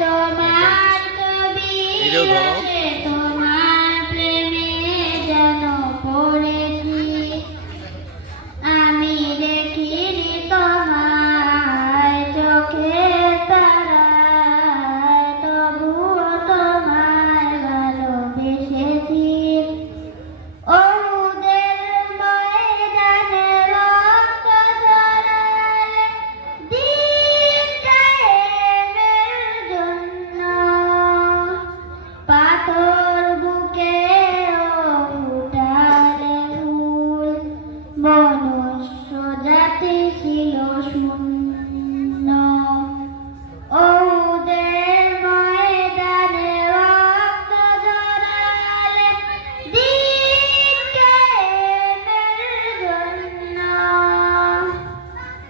তোমার ছবি আছে, তোমার প্রেমে যেন পড়েছি। আমি দেখিনি তোমায় চোখের তারায়, তবুও তোমায় ভালোবেসেছি। ওহুদের ময়দানে রক্ত ঝরালে দিন কায়েমের জন্য, পাথর বুকেও ফুটালে ফুল, মনুষ্য জাতি ছিল শূন্য। ওহুদের ময়দানে রক্ত ঝরালে দিন কায়েমের জন্য,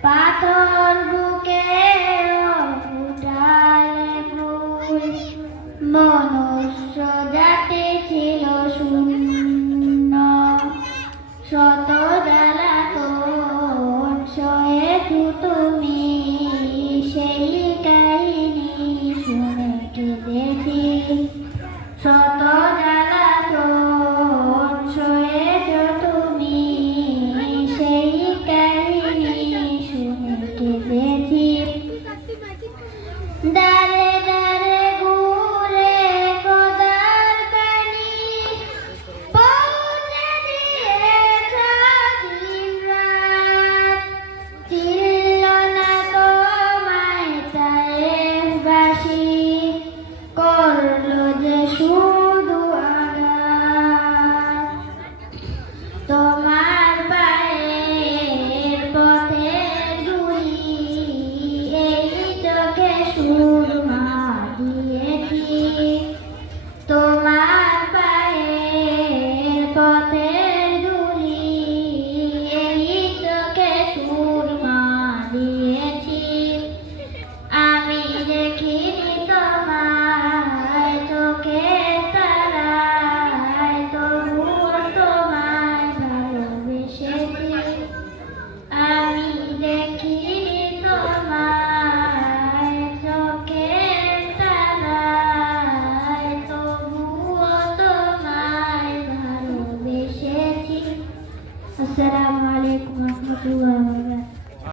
পাথর বুকেও ফুটালে ফুল, মনুষ্য জাতি ছিল শূন্য। শত জ্বালাতন সয়েছো তুমি, সেই কাহিনী শুনে কেঁদেছি। শত জ্বালাতন সয়েছো তুমি, সেই কাহিনী শুনে কেঁদেছি।